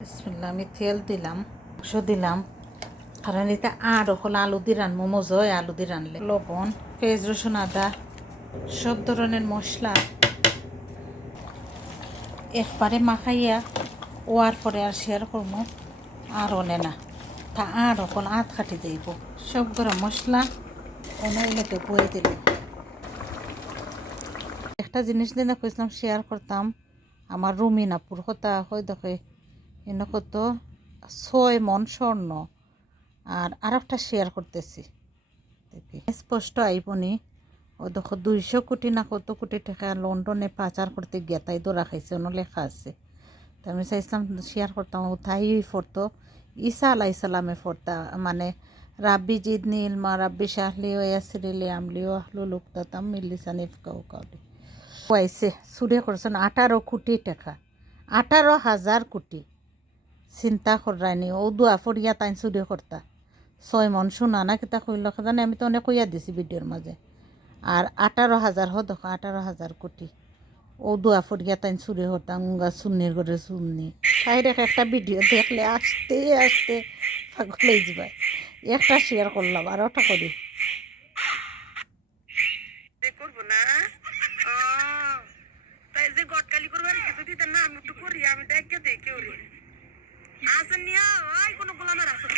বিসমিল্লাহ আমি তেল দিলাম মাংস দিলাম কারণ এটা আর হল আলু দিয়ে রানবো মজা হয় আলু দিয়ে রানলে লবণ পেঁয়াজ রসুন আদা সব ধরনের মশলা একবারে মাখাইয়া ওয়ার পরে আর শেয়ার করবো আর অনে না তা আর হল আধ কাটি দেব সব গরম মশলা অনেক বয়ে দিল একটা জিনিস দিনে কইছিলাম শেয়ার করতাম আমার রুমিনাপুর কথা হয় দেখে এনে কত 6 মন স্বর্ণ আর একটা শেয়ার করতেছি দেখি স্পষ্ট আইবনি ও দেখো 200 কোটি না কত কোটি টাকা লন্ডনে পাচার করতে গিয়া তাই ধরা খাইছে অন্য লেখা আছে তা আমি চাইছিলাম শেয়ার করতাম ও তাই ফরতো ঈসা আলাইসালামে ফরতা মানে রাব্বি জিদনি ইলমা রাব্বি শাহলি ও ইয়াসরিলি আমলি ও আহলু লুকতাতাম মিল্লিসানিফ কাউকালি পাইছে চুরি করছেন 18 কোটি টাকা 18,000 কোটি চিন্তা করায়নি ও দুয়া ফরিয়া তাই চুরি করতা 6 মন সোনা না কিতা কইল জানে আমি তো অনেক কইয়া দিছি ভিডিওর মাঝে আর 18,000 দেখো 18,000 কোটি ও দুয়া ফরিয়া তাই চুরি করতাম সুন্নির করে সুন্নি তাই রেখে একটা ভিডিও দেখলে আসতে আসতে পাগল হয়ে যাবে একটা শেয়ার করলাম আর ওটা করি করবো না তাই যে গটকালি করবার কিছু দিতে না আমি একটু করি আমি দেখে দেখে ওরে আসেন নিয়া ওই কোনো গোলামের আসেন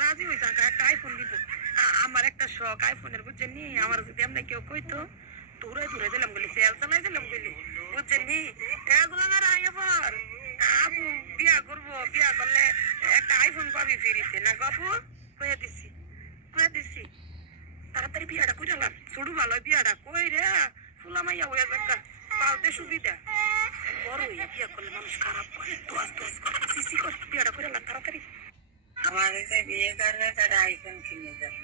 রাজি হয়ে যাক একটা আইফোন দিব আমার একটা শখ আইফোনের বুঝছেন নি আমার যদি আমরা কেউ কইতো দূরে দূরে দিলাম বলি সেল চালাই দিলাম বলি বুঝছেন নি গোলামের আইফোন আবু বিয়া করবো বিয়া করলে একটা আইফোন পাবি ফিরিতে না বাবু কয়ে দিছি তাড়াতাড়ি বিয়াটা কইরালাম ছোটু ভালো বিয়াটা কই রে ফুলা মাইয়া হয়ে যাক পালতে সুবিধা বড় হইয়া বিয়া করলে মানুষ খারাপ করে দোয়াস করে সিসি করে বিয়াটা কইরালাম তাড়াতাড়ি আমার বিয়ে করলে তার আইফোন কিনে দেয়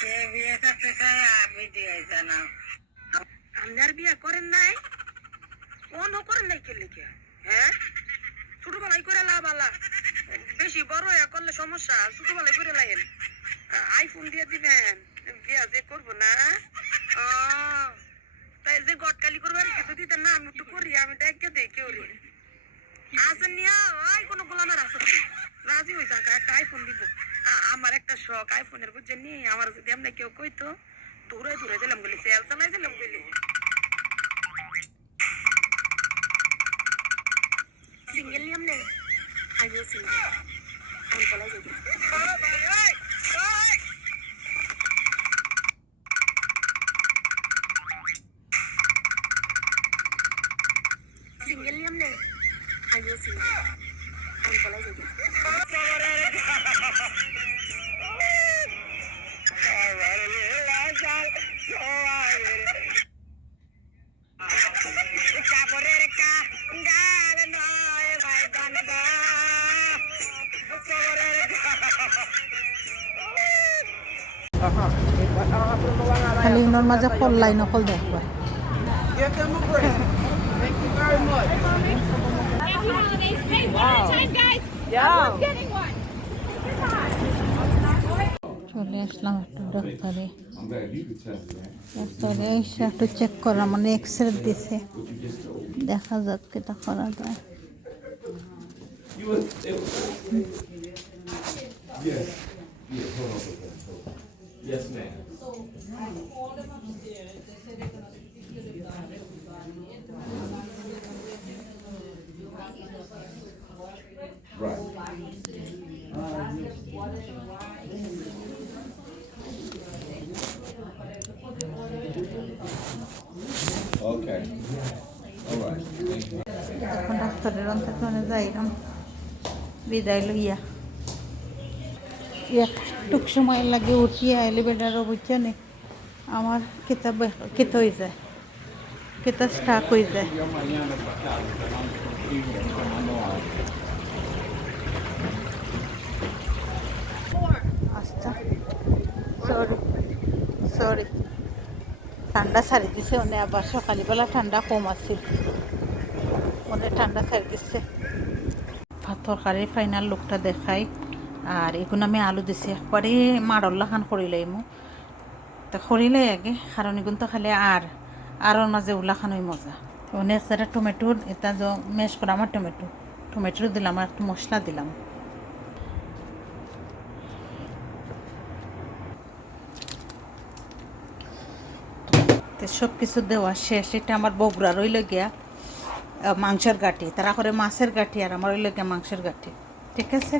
কে বিয়ে করতে চায় আমি দিয়ে জানা আপনি আর বিয়া করেন নাই অন্য করেন নাই কেলে কে হ্যাঁ ছোটবেলায় করে লাভালা বেশি বড় হয়ে করলে সমস্যা ছোটবেলায় করে লাগেন আইফোন দিয়ে দিবেন বিয়া যে করবো না তাই যে গটকালি করবার কিছু দিতেন না আমি একটু করি আমি দেখে দেখে ওরে আসেন নিয়া ওই কোনো গোলামের আসেন রাজি হয়ে যাক একটা আইফোন দিব আমার একটা শখ আইফোনের বুঝছেন নি আমার যদি আমরা কেউ কইতো দূরে দূরে দিলাম বলি সেল চালাই দিলাম বলি সিঙ্গেল নিয়ম নেই আমিও সিঙ্গেল আমি বলাই যাবি সিঙ্গেল নিয়ম নেই আমিও সিঙ্গেল আমি বলাই যাবি খালি ইনোর মাঝে কল্লাই নকল দেখবা Thank you very much. Happy holidays. Hey, one more time, guys. Who's getting one? চলে আসলাম একটু ডাক্তারে I'm glad you could test that. ডাক্তারে এসে একটু চেক করা মানে এক্সরে দিছে দেখা যাক কেটা করা যায় You was, yes. Yes, hold on. Yes, ma'am. Right. Okay. All right. Thank you. এখন ডাক্তারের অন্তর্জনে যাইলাম বিদায় লইয়া একটুক সময় লাগে উঠিয়া এলিভেটারও বুঝছে নি আমার কিতাব কেতে হয়ে যায় কেতা স্টাক হয়ে যায় আচ্ছা সরি ঠান্ডা ছাড়ি দিছে অনেক আবার সকালবেলা ঠান্ডা কম আছিল অনেক ঠান্ডা ছাড়ি দিচ্ছে তরকারির ফাইনাল লুকটা দেখাই আর এগুলো আমি আলু দিছি একবারে মাড়ল্লা খান করিলাই মো তা করিলাই আগে কারণ এগুলো তো খালি আর মাঝে উল্লা খানই মজা অনেক যারা টমেটোর এটা মেশ করা আমার টমেটো টমেটো দিলাম আর একটু মশলা দিলাম। তো সব কিছু দেওয়া শেষ। এটা আমার বগুড়া রইল গিয়া মাংসের গাঠি, তারা করে মাছের গাঠি, আর আমার রইল গিয়া মাংসের গাঠি। ঠিক আছে।